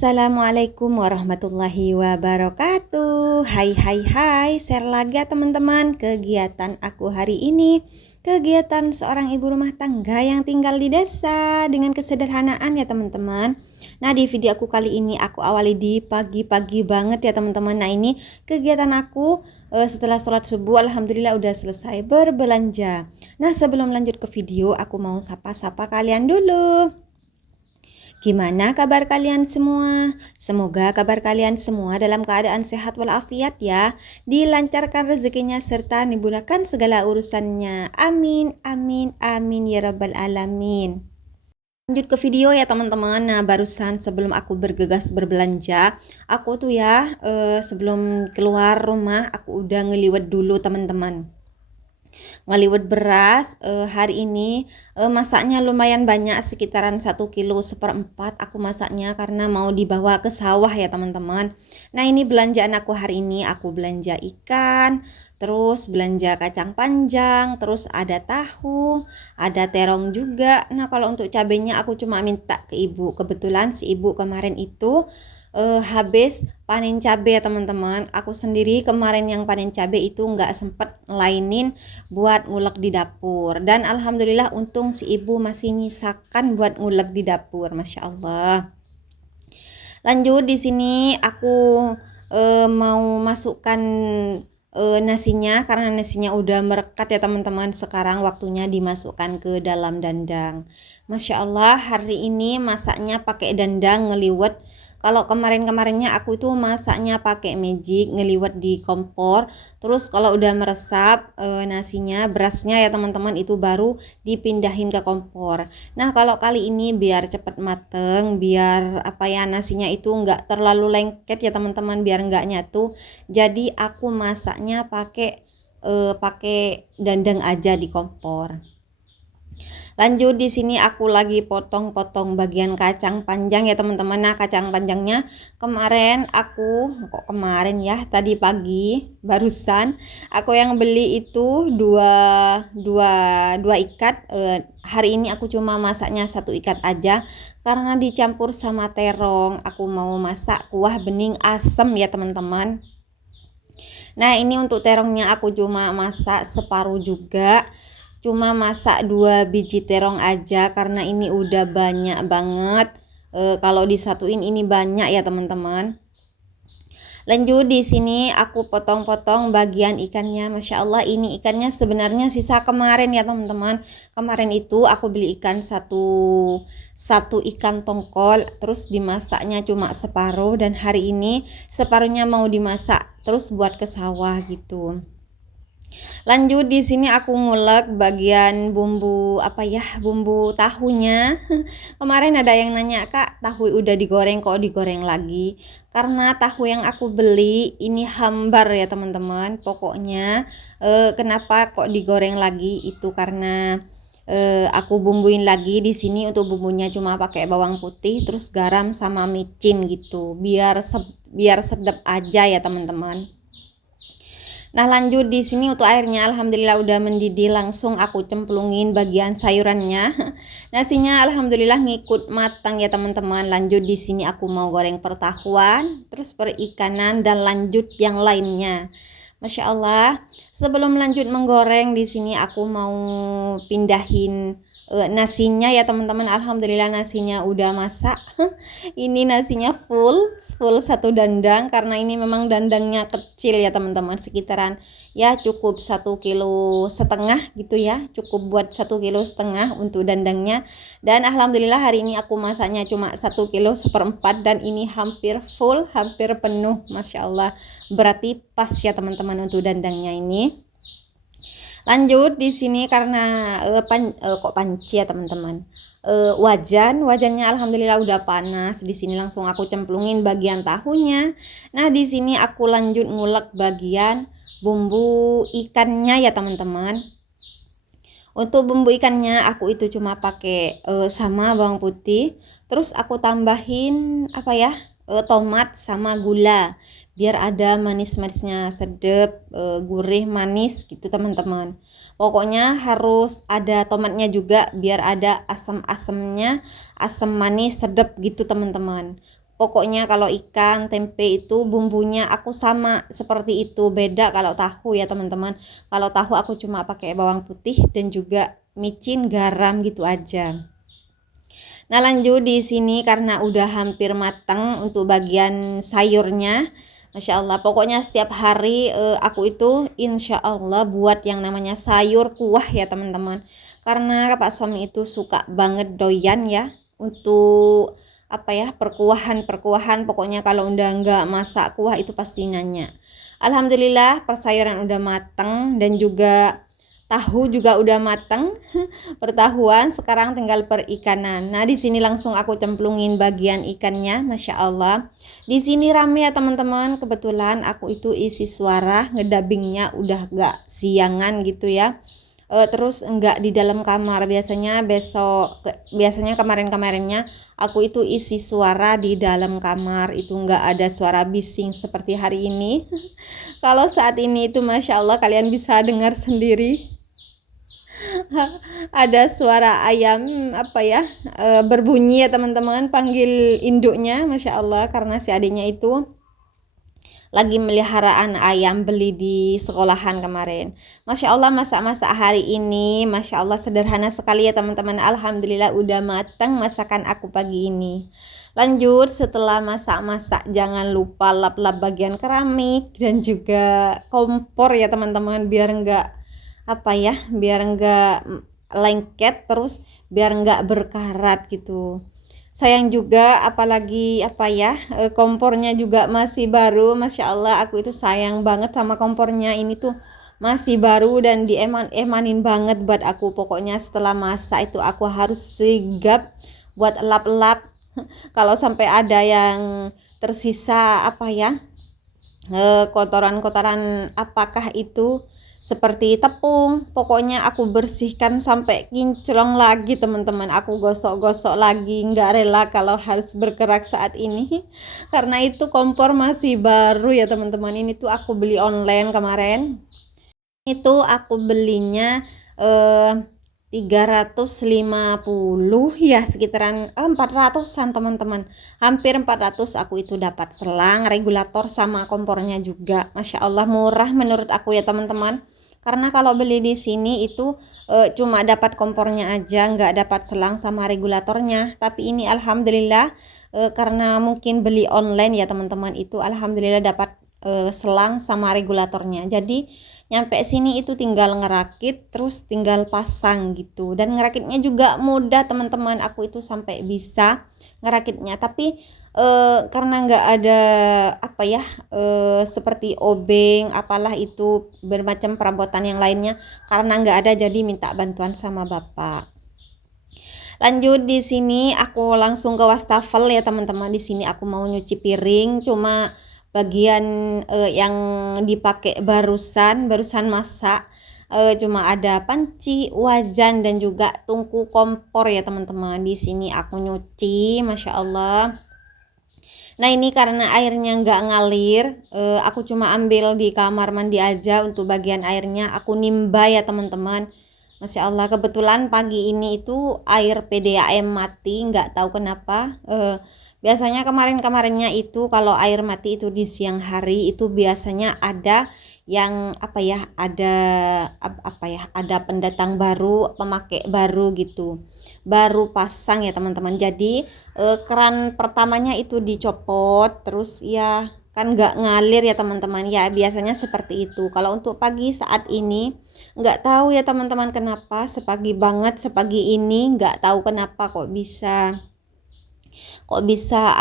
Assalamualaikum warahmatullahi wabarakatuh. Hai, share lagi ya teman-teman kegiatan aku hari ini. Kegiatan seorang ibu rumah tangga yang tinggal di desa dengan kesederhanaan ya teman-teman. Nah, di video aku kali ini aku awali di pagi-pagi banget ya teman-teman. Nah, ini kegiatan aku setelah sholat subuh, alhamdulillah udah selesai berbelanja. Nah, sebelum lanjut ke video, aku mau sapa-sapa kalian dulu. Gimana kabar kalian semua? Semoga kabar kalian semua dalam keadaan sehat walafiat ya. Dilancarkan rezekinya serta dimudahkan segala urusannya. Amin, amin, amin ya rabbal alamin. Lanjut ke video ya teman-teman. Nah, barusan sebelum aku bergegas berbelanja, aku tuh ya sebelum keluar rumah aku udah ngeliwet dulu teman-teman. Ngeliwet beras hari ini masaknya lumayan banyak, sekitaran 1,1 kg aku masaknya karena mau dibawa ke sawah ya teman-teman. Nah, ini belanjaan aku hari ini, aku belanja ikan, terus belanja kacang panjang, terus ada tahu, ada terong juga. Nah, kalau untuk cabenya aku cuma minta ke ibu, kebetulan si ibu kemarin itu habis panen cabai ya teman-teman. Aku sendiri kemarin yang panen cabai itu nggak sempet lainin buat ngulek di dapur, dan alhamdulillah untung si ibu masih nyisakan buat ngulek di dapur, masya Allah. Lanjut di sini aku mau masukkan nasinya karena nasinya udah merekat ya teman-teman. Sekarang waktunya dimasukkan ke dalam dandang. Masya Allah, hari ini masaknya pakai dandang ngeliwet. Kalau kemarin-kemarinnya aku tuh masaknya pakai magic ngeliwet di kompor. Terus kalau udah meresap nasinya, berasnya ya teman-teman, itu baru dipindahin ke kompor. Nah, kalau kali ini biar cepet mateng, biar apa ya, nasinya itu enggak terlalu lengket ya teman-teman, biar enggak nyatu. Jadi aku masaknya pakai dandang aja di kompor. Lanjut di sini aku lagi potong-potong bagian kacang panjang ya teman-teman. Nah, kacang panjangnya tadi pagi barusan aku yang beli itu dua ikat. Hari ini aku cuma masaknya 1 ikat aja karena dicampur sama terong. Aku mau masak kuah bening asem ya teman-teman. Nah, ini untuk terongnya aku cuma masak separuh juga. Cuma masak 2 biji terong aja karena ini udah banyak banget. Kalau disatuin ini banyak ya teman-teman. Lanjut di sini aku potong-potong bagian ikannya. Masya Allah, ini ikannya sebenarnya sisa kemarin ya teman-teman. Kemarin itu aku beli ikan satu ikan tongkol, terus dimasaknya cuma separuh, dan hari ini separuhnya mau dimasak terus buat ke sawah gitu. Lanjut di sini aku ngulek bagian bumbu bumbu tahunya. Kemarin ada yang nanya, "Kak, tahu udah digoreng kok digoreng lagi?" Karena tahu yang aku beli ini hambar ya teman-teman. Pokoknya kenapa kok digoreng lagi itu karena aku bumbuin lagi di sini. Untuk bumbunya cuma pakai bawang putih, terus garam sama micin gitu. Biar sedap aja ya teman-teman. Nah, lanjut di sini untuk airnya alhamdulillah udah mendidih, langsung aku cemplungin bagian sayurannya. Nasinya alhamdulillah ngikut matang ya teman-teman. Lanjut di sini aku mau goreng pertahuan, terus perikanan, dan lanjut yang lainnya. Masya Allah. Sebelum lanjut menggoreng, di sini aku mau pindahin nasinya ya teman-teman. Alhamdulillah nasinya udah masak. Ini nasinya full satu dandang karena ini memang dandangnya kecil ya teman-teman, sekitaran ya cukup 1,5 kg gitu ya, cukup buat 1,5 kg untuk dandangnya. Dan alhamdulillah hari ini aku masaknya cuma 1,4 kg dan ini hampir full, hampir penuh, masya Allah. Berarti pas ya teman-teman untuk dandangnya ini. Lanjut di sini karena panci ya teman-teman. Wajannya alhamdulillah udah panas. Di sini langsung aku cemplungin bagian tahunya. Nah, di sini aku lanjut ngulek bagian bumbu ikannya ya teman-teman. Untuk bumbu ikannya aku itu cuma pakai sama bawang putih, terus aku tambahin tomat sama gula biar ada manis-manisnya, sedep, gurih, manis gitu teman-teman. Pokoknya harus ada tomatnya juga biar ada asam-asamnya, asam manis sedep gitu teman-teman. Pokoknya kalau ikan, tempe itu bumbunya aku sama seperti itu. Beda kalau tahu ya teman-teman. Kalau tahu aku cuma pakai bawang putih dan juga micin, garam gitu aja. Nah, lanjut di sini karena udah hampir matang untuk bagian sayurnya. Masya Allah, pokoknya setiap hari aku itu insya Allah buat yang namanya sayur kuah ya teman-teman. Karena Pak suami itu suka banget doyan ya untuk apa ya, perkuahan pokoknya kalau udah nggak masak kuah itu pasti nanya. Alhamdulillah persayuran udah mateng dan juga tahu juga udah mateng. Pertahuan sekarang tinggal perikanan. Nah, di sini langsung aku cemplungin bagian ikannya, Masya Allah. Di sini rame ya teman-teman. Kebetulan aku itu isi suara ngedabingnya udah gak siangan gitu ya. Terus enggak di dalam kamar. Biasanya kemarin-kemarinnya aku itu isi suara di dalam kamar. Itu enggak ada suara bising seperti hari ini. Kalau saat ini itu Masya Allah kalian bisa dengar sendiri. Ada suara ayam apa ya, berbunyi ya teman-teman, panggil induknya. Masya Allah, karena si adiknya itu lagi meliharaan ayam beli di sekolahan kemarin. Masya Allah, masak-masak hari ini Masya Allah sederhana sekali ya teman-teman. Alhamdulillah udah matang masakan aku pagi ini. Lanjut, setelah masak-masak jangan lupa lap-lap bagian keramik dan juga kompor ya teman-teman, biar enggak apa ya, biar enggak lengket, terus biar enggak berkarat gitu. Sayang juga apalagi apa ya, kompornya juga masih baru. Masya Allah, aku itu sayang banget sama kompornya, ini tuh masih baru dan dieman-emanin banget buat aku. Pokoknya setelah masak itu aku harus sigap buat lap-lap. Kalau sampai ada yang tersisa apa ya, kotoran-kotoran apakah itu seperti tepung, pokoknya aku bersihkan sampai kinclong lagi teman-teman. Aku gosok-gosok lagi, nggak rela kalau harus bergerak saat ini. Karena itu kompor masih baru ya teman-teman. Ini tuh aku beli online kemarin. Itu aku belinya 350 ya, sekitaran 400-an teman-teman. Hampir 400 aku itu dapat selang, regulator sama kompornya juga. Masya Allah murah menurut aku ya teman-teman. Karena kalau beli di sini itu cuma dapat kompornya aja, nggak dapat selang sama regulatornya. Tapi ini alhamdulillah karena mungkin beli online ya teman-teman, itu alhamdulillah dapat selang sama regulatornya. Jadi nyampe sini itu tinggal ngerakit, terus tinggal pasang gitu. Dan ngerakitnya juga mudah teman-teman. Aku itu sampai bisa ngerakitnya, tapi karena nggak ada apa ya, seperti obeng apalah itu bermacam perabotan yang lainnya, karena nggak ada jadi minta bantuan sama bapak. Lanjut di sini aku langsung ke wastafel ya teman-teman. Di sini aku mau nyuci piring, cuma bagian yang dipakai barusan masak, cuma ada panci, wajan dan juga tungku kompor ya teman-teman. Di sini aku nyuci, Masya Allah. Nah, ini karena airnya nggak ngalir, aku cuma ambil di kamar mandi aja untuk bagian airnya. Aku nimba ya teman-teman. Masya Allah, kebetulan pagi ini itu air PDAM mati, nggak tahu kenapa. Biasanya kemarin-kemarinnya itu kalau air mati itu di siang hari itu biasanya ada yang apa ya, ada pendatang baru, pemakai baru gitu, baru pasang ya teman-teman. Jadi keran pertamanya itu dicopot, terus ya kan nggak ngalir ya teman-teman ya, biasanya seperti itu. Kalau untuk pagi saat ini nggak tahu ya teman-teman kenapa sepagi banget, sepagi ini nggak tahu kenapa kok bisa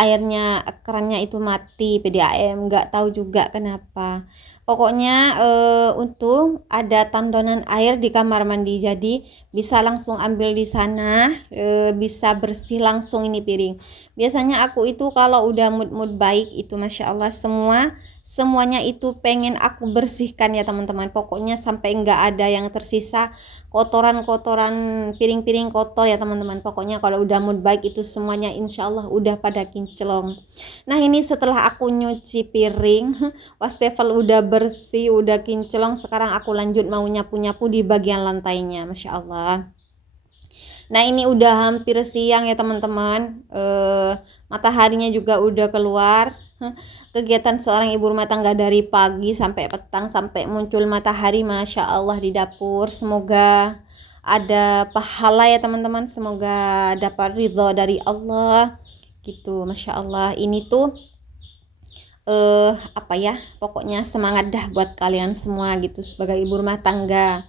airnya, kerannya itu mati PDAM, nggak tahu juga kenapa. Pokoknya untung ada tandonan air di kamar mandi, jadi bisa langsung ambil di sana, bisa bersih langsung ini piring. Biasanya aku itu kalau udah mood baik itu Masya Allah semuanya itu pengen aku bersihkan ya teman-teman. Pokoknya sampai nggak ada yang tersisa kotoran-kotoran, piring-piring kotor ya teman-teman. Pokoknya kalau udah mood baik itu semuanya insya Allah udah pada kinclong. Nah, ini setelah aku nyuci piring wastafel udah bersih, udah kinclong. Sekarang aku lanjut mau nyapu-nyapu di bagian lantainya. Masya Allah. Nah ini udah hampir siang ya teman-teman, mataharinya juga udah keluar. Kegiatan seorang ibu rumah tangga dari pagi sampai petang sampai muncul matahari, Masya Allah di dapur. Semoga ada pahala ya teman-teman, semoga dapat ridho dari Allah gitu. Masya Allah, ini tuh apa ya, pokoknya semangat dah buat kalian semua gitu sebagai ibu rumah tangga.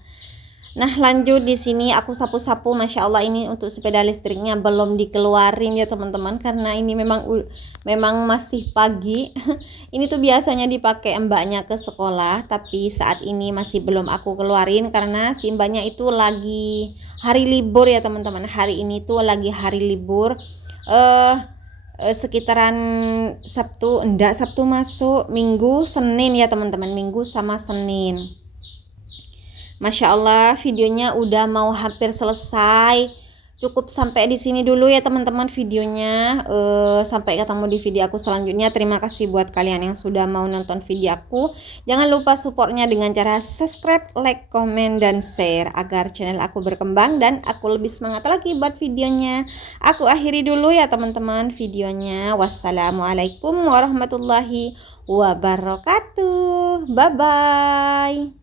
Nah lanjut, di sini aku sapu-sapu. Masya Allah, ini untuk sepeda listriknya belum dikeluarin ya teman-teman, karena ini memang masih pagi. Ini tuh biasanya dipakai mbaknya ke sekolah, tapi saat ini masih belum aku keluarin karena si mbaknya itu lagi hari libur ya teman-teman. Hari ini tuh lagi hari libur, sekitaran Sabtu masuk, Minggu Senin ya teman-teman, Minggu sama Senin. Masya Allah, videonya udah mau hampir selesai. Cukup sampai di sini dulu ya teman-teman videonya. Sampai ketemu di video aku selanjutnya. Terima kasih buat kalian yang sudah mau nonton video aku. Jangan lupa supportnya dengan cara subscribe, like, komen, dan share agar channel aku berkembang dan aku lebih semangat lagi buat videonya. Aku akhiri dulu ya teman-teman videonya. Wassalamualaikum warahmatullahi wabarakatuh. Bye bye.